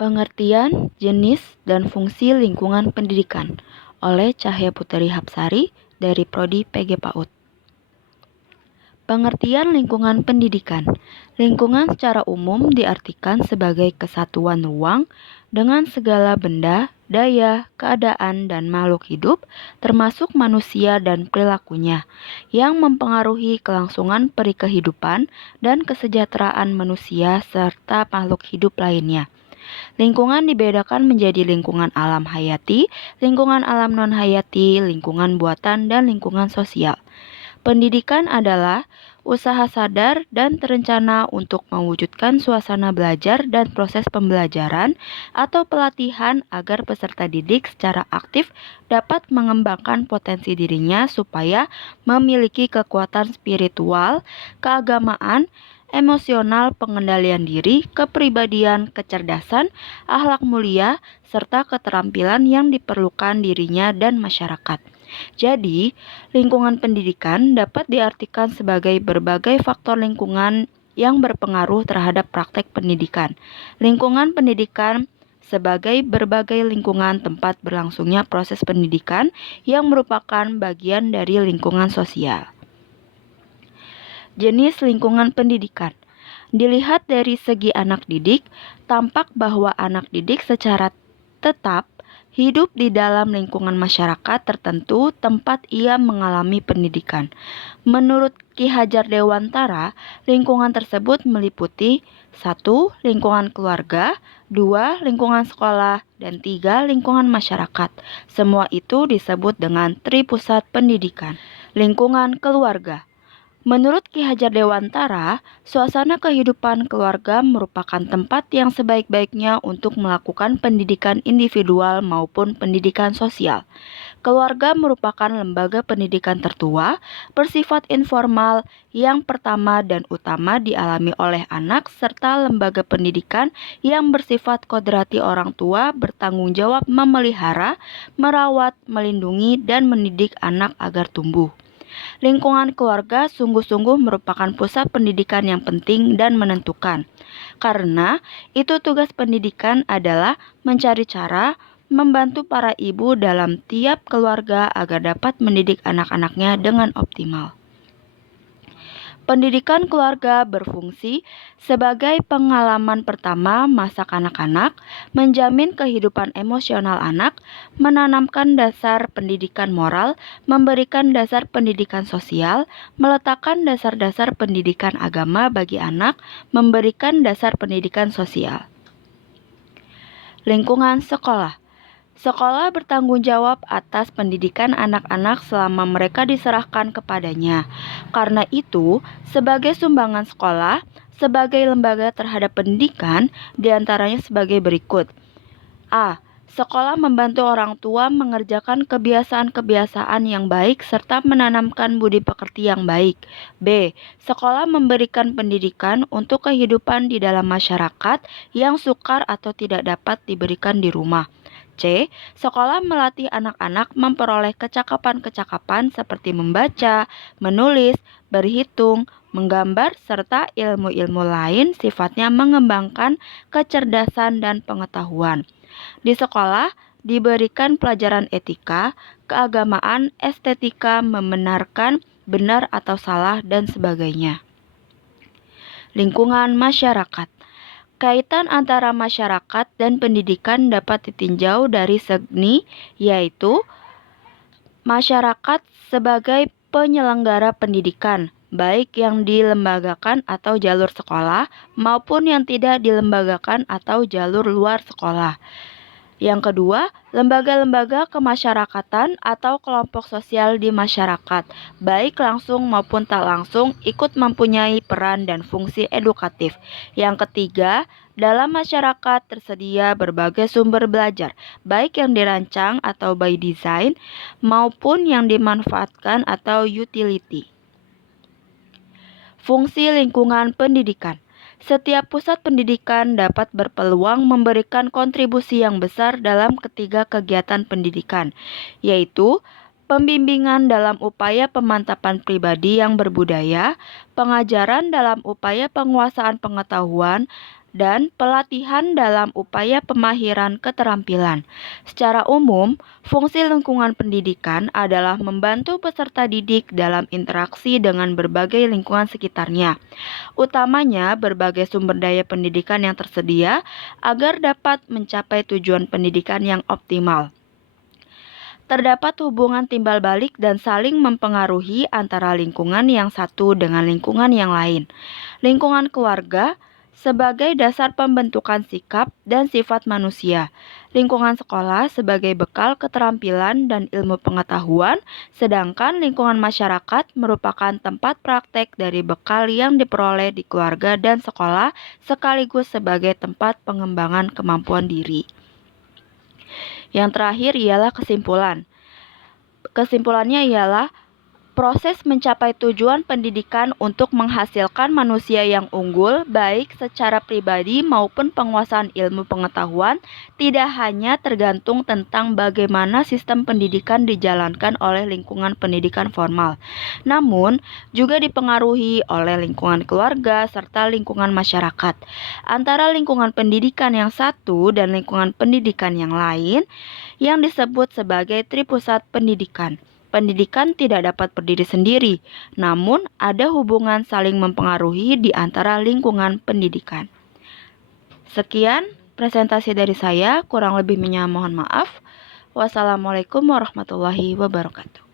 Pengertian, jenis, dan fungsi lingkungan pendidikan oleh Cahya Puteri Hapsari dari Prodi PG PAUD. Pengertian lingkungan pendidikan. Lingkungan secara umum diartikan sebagai kesatuan ruang dengan segala benda, daya, keadaan, dan makhluk hidup, termasuk manusia dan perilakunya, yang mempengaruhi kelangsungan perikehidupan dan kesejahteraan manusia serta makhluk hidup lainnya. Lingkungan dibedakan menjadi lingkungan alam hayati, lingkungan alam non-hayati, lingkungan buatan, dan lingkungan sosial. Pendidikan adalah usaha sadar dan terencana untuk mewujudkan suasana belajar dan proses pembelajaran atau pelatihan agar peserta didik secara aktif dapat mengembangkan potensi dirinya supaya memiliki kekuatan spiritual, keagamaan, emosional, pengendalian diri, kepribadian, kecerdasan, akhlak mulia, serta keterampilan yang diperlukan dirinya dan masyarakat. Jadi, lingkungan pendidikan dapat diartikan sebagai berbagai faktor lingkungan yang berpengaruh terhadap praktek pendidikan. Lingkungan pendidikan sebagai berbagai lingkungan tempat berlangsungnya proses pendidikan yang merupakan bagian dari lingkungan sosial. Jenis lingkungan pendidikan. Dilihat dari segi anak didik, tampak bahwa anak didik secara tetap hidup di dalam lingkungan masyarakat tertentu tempat ia mengalami pendidikan. Menurut Ki Hajar Dewantara, lingkungan tersebut meliputi 1. Lingkungan keluarga, 2. Lingkungan sekolah, dan 3. Lingkungan masyarakat. Semua itu disebut dengan tripusat pendidikan. Lingkungan keluarga. Menurut Ki Hajar Dewantara, suasana kehidupan keluarga merupakan tempat yang sebaik-baiknya untuk melakukan pendidikan individual maupun pendidikan sosial. Keluarga merupakan lembaga pendidikan tertua, bersifat informal, yang pertama dan utama dialami oleh anak, serta lembaga pendidikan yang bersifat kodrati orang tua bertanggung jawab memelihara, merawat, melindungi, dan mendidik anak agar tumbuh. Lingkungan keluarga sungguh-sungguh merupakan pusat pendidikan yang penting dan menentukan. Karena itu tugas pendidikan adalah mencari cara membantu para ibu dalam tiap keluarga agar dapat mendidik anak-anaknya dengan optimal. Pendidikan keluarga berfungsi sebagai pengalaman pertama masa kanak-kanak, menjamin kehidupan emosional anak, menanamkan dasar pendidikan moral, memberikan dasar pendidikan sosial, meletakkan dasar-dasar pendidikan agama bagi anak, memberikan dasar pendidikan sosial. Lingkungan sekolah. Sekolah bertanggung jawab atas pendidikan anak-anak selama mereka diserahkan kepadanya. Karena itu, sebagai sumbangan sekolah, sebagai lembaga terhadap pendidikan, diantaranya sebagai berikut. A. Sekolah membantu orang tua mengerjakan kebiasaan-kebiasaan yang baik serta menanamkan budi pekerti yang baik. B. Sekolah memberikan pendidikan untuk kehidupan di dalam masyarakat yang sukar atau tidak dapat diberikan di rumah. C. Sekolah melatih anak-anak memperoleh kecakapan-kecakapan seperti membaca, menulis, berhitung, menggambar, serta ilmu-ilmu lain sifatnya mengembangkan kecerdasan dan pengetahuan. Di sekolah, diberikan pelajaran etika, keagamaan, estetika, membenarkan benar atau salah, dan sebagainya. Lingkungan masyarakat. Kaitan antara masyarakat dan pendidikan dapat ditinjau dari segi, yaitu masyarakat sebagai penyelenggara pendidikan, baik yang dilembagakan atau jalur sekolah, maupun yang tidak dilembagakan atau jalur luar sekolah. Yang kedua, lembaga-lembaga kemasyarakatan atau kelompok sosial di masyarakat, baik langsung maupun tak langsung, ikut mempunyai peran dan fungsi edukatif. Yang ketiga, dalam masyarakat tersedia berbagai sumber belajar, baik yang dirancang atau by design, maupun yang dimanfaatkan atau utility. Fungsi lingkungan pendidikan. Setiap pusat pendidikan dapat berpeluang memberikan kontribusi yang besar dalam ketiga kegiatan pendidikan, yaitu pembimbingan dalam upaya pemantapan pribadi yang berbudaya, pengajaran dalam upaya penguasaan pengetahuan, dan pelatihan dalam upaya pemahiran keterampilan. Secara umum, fungsi lingkungan pendidikan adalah membantu peserta didik dalam interaksi dengan berbagai lingkungan sekitarnya, utamanya berbagai sumber daya pendidikan yang tersedia agar dapat mencapai tujuan pendidikan yang optimal. Terdapat hubungan timbal balik dan saling mempengaruhi antara lingkungan yang satu dengan lingkungan yang lain. Lingkungan keluarga sebagai dasar pembentukan sikap dan sifat manusia. Lingkungan sekolah sebagai bekal keterampilan dan ilmu pengetahuan, sedangkan lingkungan masyarakat merupakan tempat praktek dari bekal yang diperoleh di keluarga dan sekolah sekaligus sebagai tempat pengembangan kemampuan diri. Yang terakhir ialah kesimpulan. Kesimpulannya ialah proses mencapai tujuan pendidikan untuk menghasilkan manusia yang unggul, baik secara pribadi maupun penguasaan ilmu pengetahuan, tidak hanya tergantung tentang bagaimana sistem pendidikan dijalankan oleh lingkungan pendidikan formal, namun juga dipengaruhi oleh lingkungan keluarga serta lingkungan masyarakat. Antara lingkungan pendidikan yang satu dan lingkungan pendidikan yang lain, yang disebut sebagai tripusat pendidikan. Pendidikan tidak dapat berdiri sendiri, namun ada hubungan saling mempengaruhi di antara lingkungan pendidikan. Sekian presentasi dari saya, kurang lebihnya mohon maaf. Wassalamualaikum warahmatullahi wabarakatuh.